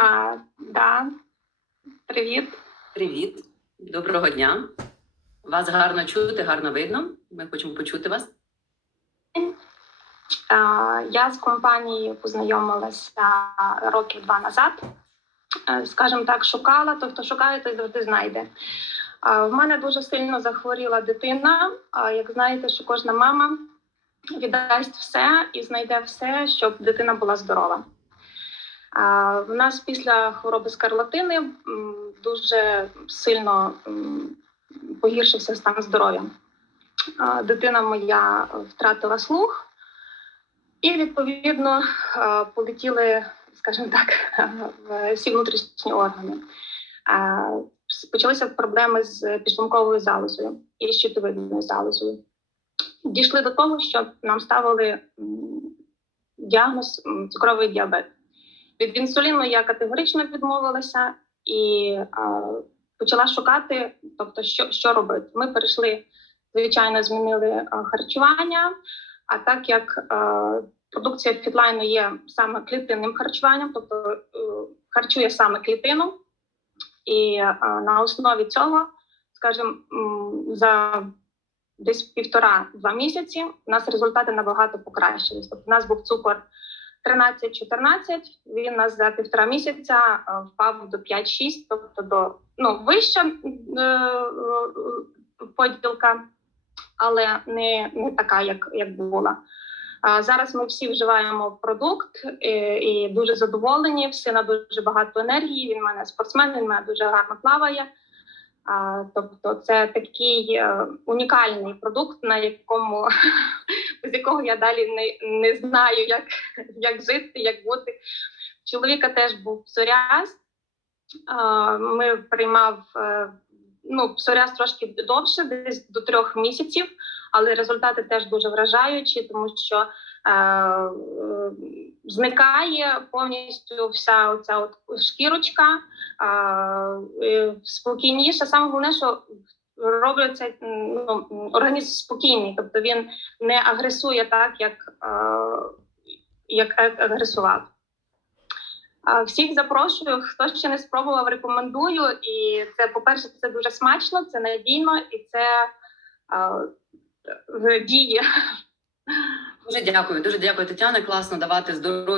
А, да. Привіт. Привіт, доброго дня. Вас гарно чути, гарно видно. Ми хочемо почути вас. А, я з компанією познайомилася років два назад. Е, Скажімо так, шукала, то хто шукає, той завжди знайде. А, В мене дуже сильно захворіла дитина. А, Як знаєте, що кожна мама віддасть все і знайде все, щоб дитина була здорова. В нас після хвороби скарлатини дуже сильно погіршився стан здоров'я. Дитина моя втратила слух, і відповідно полетіли, скажімо так, всі внутрішні органи. Почалися проблеми з підшлунковою залозою і щитовидною залозою. Дійшли до того, що нам ставили діагноз цукровий діабет. Від інсуліну я категорично відмовилася і е, почала шукати, тобто, що, що робити. Ми перейшли, звичайно, змінили харчування. А так як е, продукція фітлайну є саме клітинним харчуванням, тобто е, харчує саме клітину, і е, на основі цього, скажімо, за десь півтора-два місяці у нас результати набагато покращились. Тобто, у нас був цукор 13-14, він нас за півтора місяця е, впав до 5-6, тобто до ну, вища е, е, поділка але не, не така, як, як була. Зараз ми всі вживаємо продукт і, і дуже задоволені. Всі на дуже багато енергії. Він в мене спортсмен, він в мене дуже гарно плаває. А, тобто, це такий унікальний продукт, на якому з якого я далі не, не знаю, як, як жити, як бути. Чоловіка теж був псоріаз. Ми приймав е, ну, псоріаз трошки довше, десь до трьох місяців, але результати теж дуже вражаючі, тому що е, е, зникає повністю вся оця от шкірочка, е, спокійніше. Саме головне, що робиться ну, організм спокійний, тобто він не агресує так, як, е, як е- агресував. Всіх запрошую. Хто ще не спробував, рекомендую. І це, по-перше, це дуже смачно, це надійно і це дії. Дуже дякую, дуже дякую, Тетяна. Класно давати здоров'я.